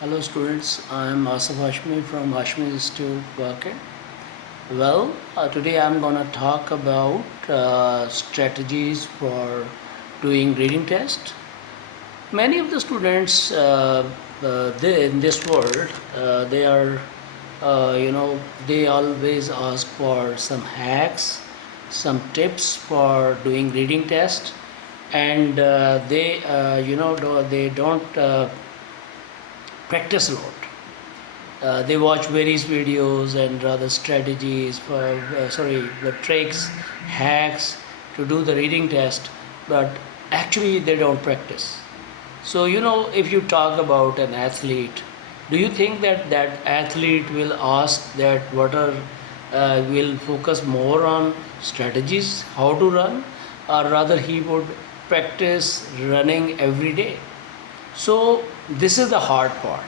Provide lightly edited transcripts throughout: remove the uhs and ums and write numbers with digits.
Hello students, I am Asif Hashmi from Hashmi Institute, Bucket. Well, today I'm gonna talk about strategies for doing reading test. Many of the students in this world, they are, they always ask for some hacks, some tips for doing reading test, and they don't practice a lot. They watch various videos and rather strategies for the tricks, hacks to do the reading test, but actually they don't practice. So if you talk about an athlete, do you think that that athlete will ask that what are will focus more on strategies, how to run, or rather he would practice running every day? So this is the hard part.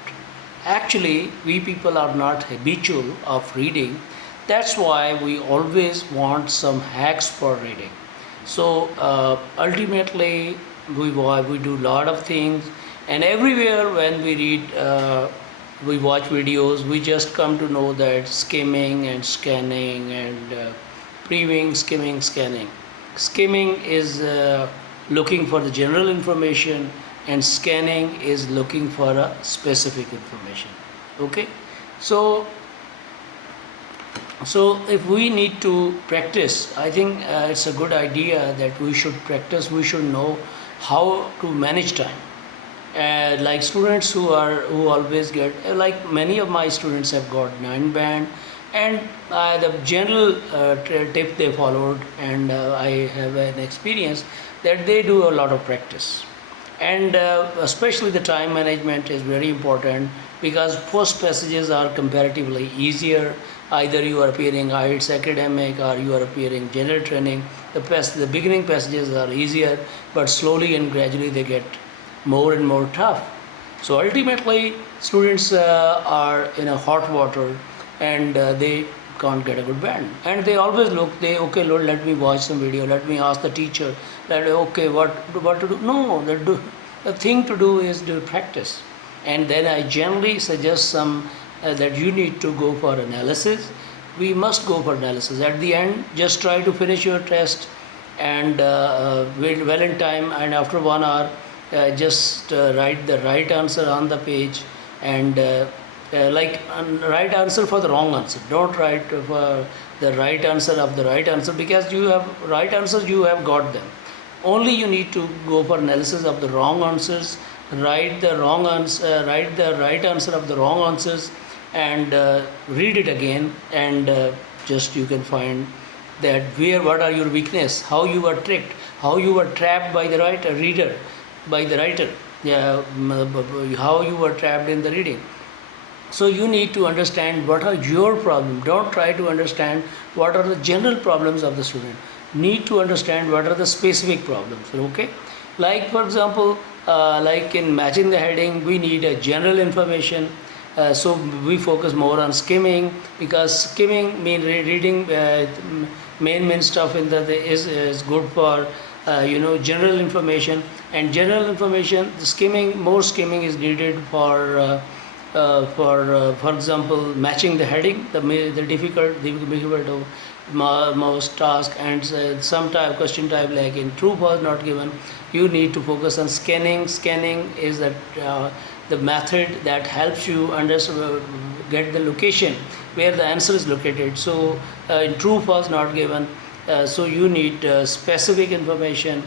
Actually, we people are not habitual of reading. That's why we always want some hacks for reading. So ultimately, we do a lot of things, and everywhere when we read, we watch videos. We just come to know that skimming and scanning and previewing, skimming, scanning. Skimming is looking for the general information, and scanning is looking for a specific information. Okay, so if we need to practice, I think it's a good idea that we should practice. We should know how to manage time. Like students who always get, like many of my students have got 9 band, and the general tip they followed, and I have an experience that they do a lot of practice. And especially the time management is very important, because first passages are comparatively easier. Either you are appearing IELTS academic or you are appearing general training. The beginning passages are easier, but slowly and gradually they get more and more tough. So ultimately, students are in a hot water, and they can't get a good band. And they always look, okay, Lord, let me watch some video, let me ask the teacher, okay, what to do. No, the thing to do is to practice. And then I generally suggest some that you need to go for analysis. We must go for analysis. At the end, just try to finish your test, and wait well in time, and after 1 hour, just write the right answer on the page, and right answer for the wrong answer. Don't write for the right answer of the right answer, because you have right answers, you have got them. Only you need to go for analysis of the wrong answers, write the right answer of the wrong answers, and read it again, and just you can find that what are your weakness, how you were tricked, how you were trapped by the writer, yeah, how you were trapped in the reading. So you need to understand what are your problems. Don't try to understand what are the general problems of the student. Need to understand what are the specific problems. Okay, like for example, like in matching the heading, we need a general information. So we focus more on skimming, because skimming mean reading main stuff in is good for general information. And general information, the skimming, more skimming is needed for example, matching the heading, the difficult of most task, and some type question type like in true false not given. You need to focus on scanning. Scanning is the method that helps you get the location where the answer is located. So in true false not given, so you need specific information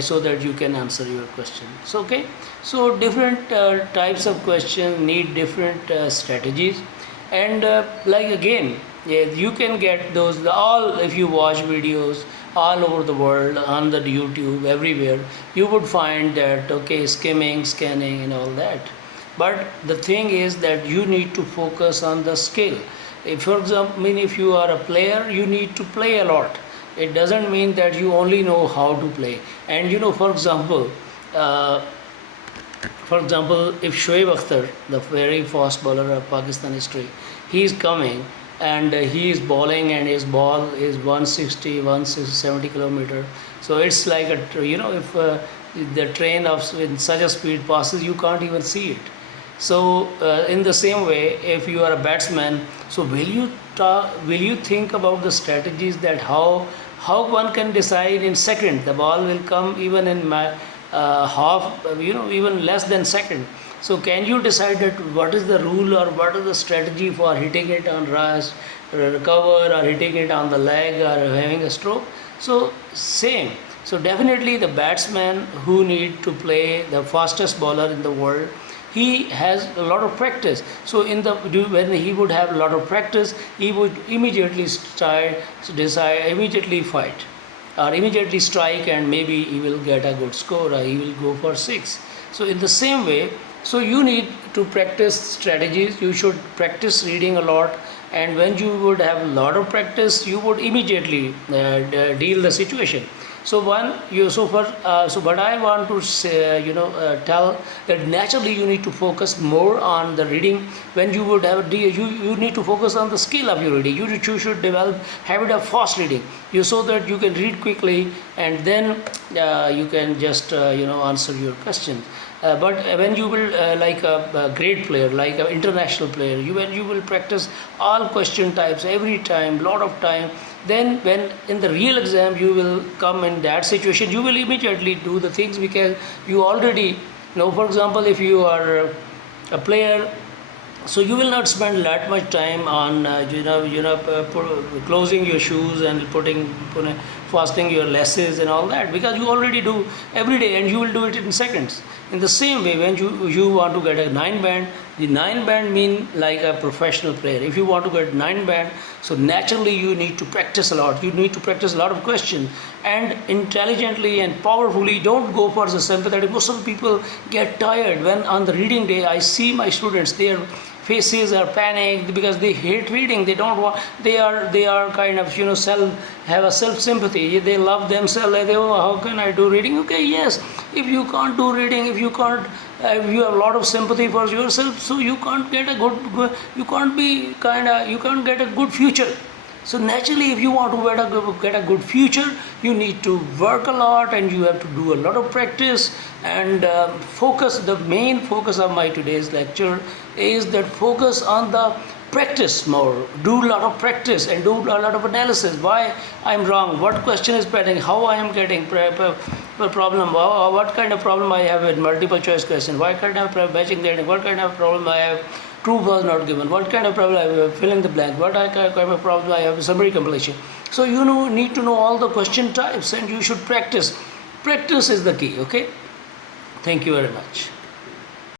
so that you can answer your question. So okay, so different types of questions need different strategies. And like again, yeah, you can get those all if you watch videos all over the world on the YouTube, everywhere you would find that, okay, skimming, scanning, and all that. But the thing is that you need to focus on the skill. If, for example, if you are a player, you need to play a lot. It doesn't mean that you only know how to play. And uh, for example, if Shoaib Akhtar, the very fast bowler of Pakistan history, he is coming, and he is bowling, and his ball is 160, 170 kilometer. So it's like if the train of in such a speed passes, you can't even see it. So in the same way, if you are a batsman, so will you think about the strategies that how one can decide in second the ball will come, even in my half, even less than second. So can you decide that what is the rule or what is the strategy for hitting it on rush, recover, or hitting it on the leg, or having a stroke? So same. So definitely the batsman who need to play the fastest bowler in the world, he has a lot of practice. So when he would have a lot of practice, he would immediately decide, immediately fight, or immediately strike, and maybe he will get a good score, or he will go for six. So in the same way, so you need to practice strategies. You should practice reading a lot, and when you would have a lot of practice, you would immediately deal the situation. So one, you so for so but I want to say, tell that naturally you need to focus more on the reading. When you would have you need to focus on the skill of your reading. You should develop habit of fast reading. You so that you can read quickly, and then you can just answer your questions. But when you will like a great player, like an international player, when you will practice all question types every time, lot of time, then when in the real exam you will come in that situation, you will immediately do the things, because you already know. For example, if you are a player, so you will not spend that much time on closing your shoes and putting fasting your lasses and all that, because you already do every day, and you will do it in seconds. In the same way, when you want to get a 9 band, the 9 band mean like a professional player. If you want to get 9 band, so naturally you need to practice a lot. You need to practice a lot of questions, and intelligently and powerfully. Don't go for the sympathetic. Most of the people get tired when on the reading day. I see my students, their faces are panicked because they hate reading. They don't want. They are kind of have a self sympathy. They love themselves. Like, oh, how can I do reading? Okay, yes. If you can't do reading, if you can't, if you have a lot of sympathy for yourself, so you can't get a good. You can't be you can't get a good future. So naturally, if you want to get a good future, you need to work a lot, and you have to do a lot of practice and focus. The main focus of my today's lecture is that focus on the practice more. Do a lot of practice and do a lot of analysis. Why I'm wrong? What question is pending? How I am getting problem? What kind of problem I have with multiple choice question? What kind of matching learning? What kind of problem I have? True was not given. What kind of problem I have? Fill in the blank. What kind of problem I have? Summary completion. So need to know all the question types, and you should practice. Practice is the key. Okay. Thank you very much.